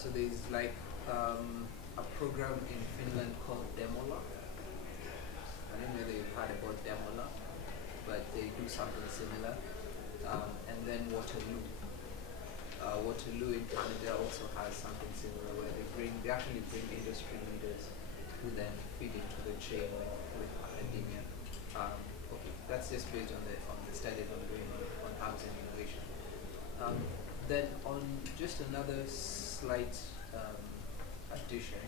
So there's like a program in Finland called Demola. I don't know whether you've heard about Demola, but they do something similar. And then Waterloo. Waterloo in Canada also has something similar where they actually bring industry leaders who then feed into the chain with academia. Okay, that's just based on the studies I'm doing on hubs and innovation. Then on just another slight addition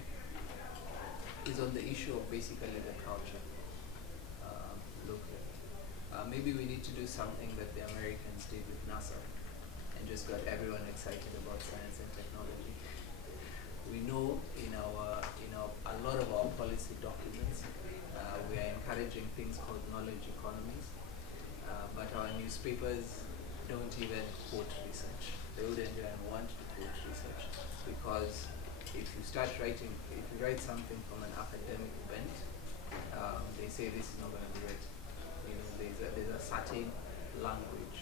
is on the issue of basically the culture locally. Maybe we need to do something that the Americans did with NASA and just got everyone excited about science and technology. We know in a lot of our policy documents, we are encouraging things called knowledge economies, but our newspapers don't even quote research. They wouldn't even want to quote research because if you write something from an academic bent, they say this is not going to be right. You know, there's a certain language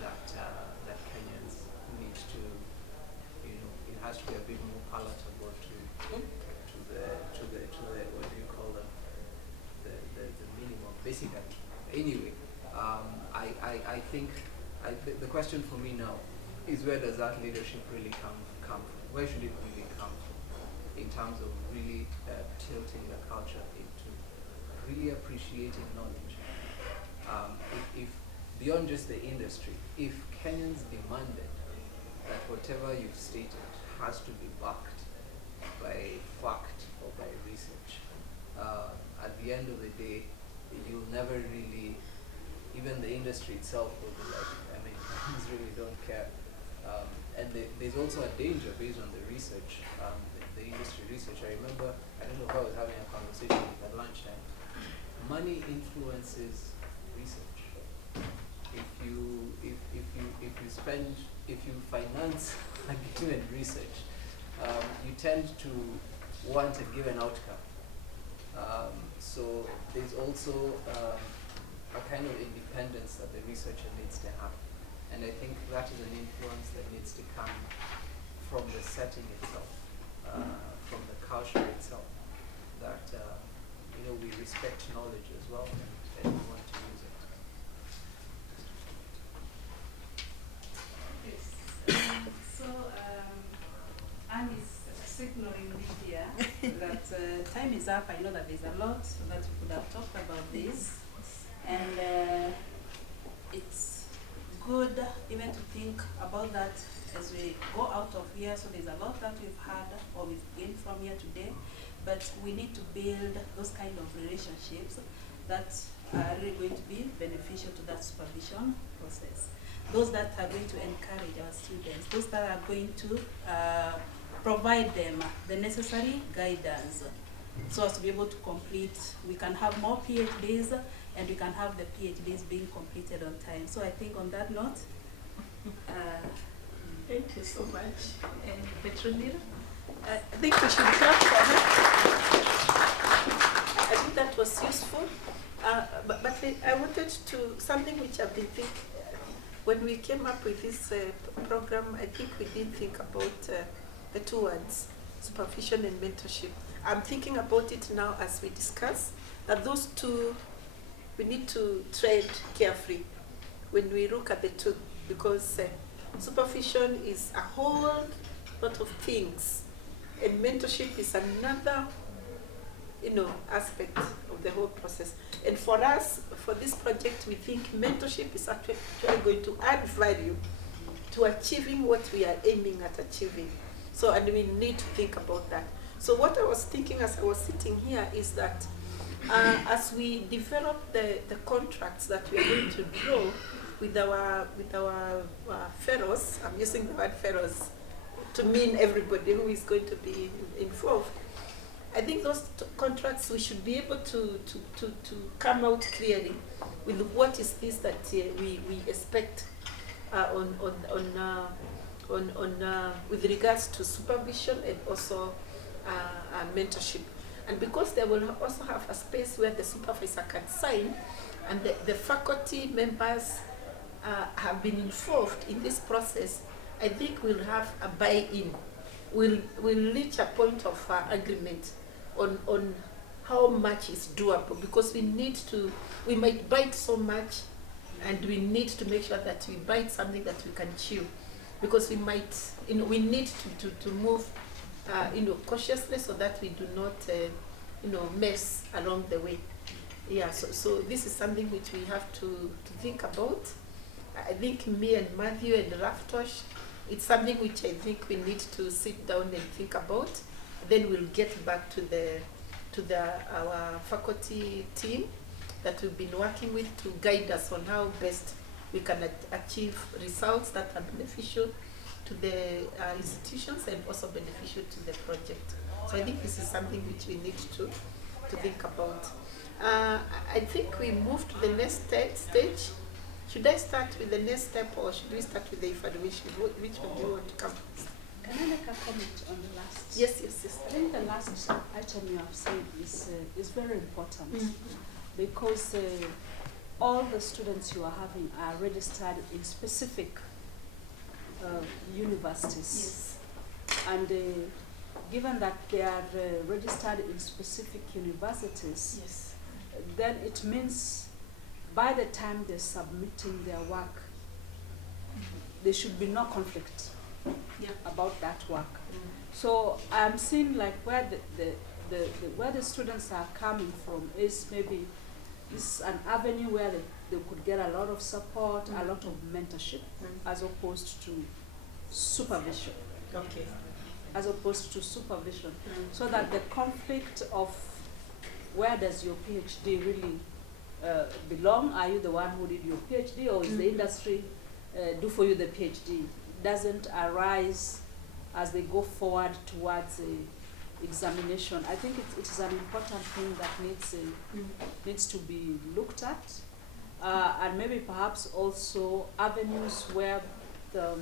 that Kenyans need to, you know, it has to be a bit more palatable to the what do you call them, the minimum basically. Anyway, I think the question for me now is where does that leadership really come from? Where should it really come from in terms of really tilting the culture into really appreciating knowledge? If beyond just the industry, if Kenyans demanded that whatever you've stated has to be backed by fact or by research, at the end of the day, you'll never really, even the industry itself will be like, I mean, Kenyans really don't care. And there's also a danger based on the research, the industry research. I remember, I don't know if I was having a conversation at lunchtime. Money influences research. If you finance a given research, you tend to want a given outcome. So there's also a kind of independence that the researcher needs to have. And I think that is an influence that needs to come from the setting itself, from the culture itself, that you know, we respect knowledge as well and we want to use it. Yes. So Anne is signaling me here that time is up. I know that there's a lot that we could have talked about this, and it's good even to think about that as we go out of here. So there's a lot that we've had or we've gained from here today, but we need to build those kind of relationships that are really going to be beneficial to that supervision process. Those that are going to encourage our students, those that are going to provide them the necessary guidance so as to be able to complete. We can have more PhDs and we can have the PhDs being completed on time. So I think on that note, thank you so much. And Petronila, I think we should clap for her. I think that was useful. But I wanted to, something which I've been thinking, when we came up with this program, I think we did think about the two words, supervision and mentorship. I'm thinking about it now as we discuss, that those two, we need to tread carefully when we look at the two, because supervision is a whole lot of things, and mentorship is another, you know, aspect of the whole process. And for us, for this project, we think mentorship is actually going to add value to achieving what we are aiming at achieving. So, and we need to think about that. So what I was thinking as I was sitting here is that as we develop the contracts that we are going to draw with our fellows, I'm using the word fellows to mean everybody who is going to be involved, I think those contracts, we should be able to come out clearly with what is this that we expect with regards to supervision and also mentorship. And because they will also have a space where the supervisor can sign, and the faculty members have been involved in this process, I think we'll have a buy-in we'll reach a point of agreement on how much is doable, because we might bite so much, and we need to make sure that we bite something that we can chew, because we might, we need to move, cautiously, so that we do not, mess along the way. Yeah, so this is something which we have to think about. I think me and Matthew and Raftosh, it's something which I think we need to sit down and think about. Then we'll get back to our faculty team that we've been working with to guide us on how best we can achieve results that are beneficial to the institutions and also beneficial to the project. So I think this is something which we need to think about. I think we move to the next stage. Should I start with the next step, or should we start with the evaluation? Which one do you want to come first? Can I make a comment on the last? Yes. I think the last item you have said is very important, because all the students you are having are registered in specific universities. Yes. And given that they are registered in specific universities, Yes. then it means by the time they're submitting their work, there should be no conflict about that work. So I'm seeing like where where the students are coming from is maybe this an avenue where they could get a lot of support, a lot of mentorship, as opposed to supervision. Okay. As opposed to supervision, so that the conflict of where does your PhD really belong? Are you the one who did your PhD, or is the industry do for you the PhD? Doesn't arise as they go forward towards examination. I think it is an important thing that needs to be looked at, and maybe perhaps also avenues where the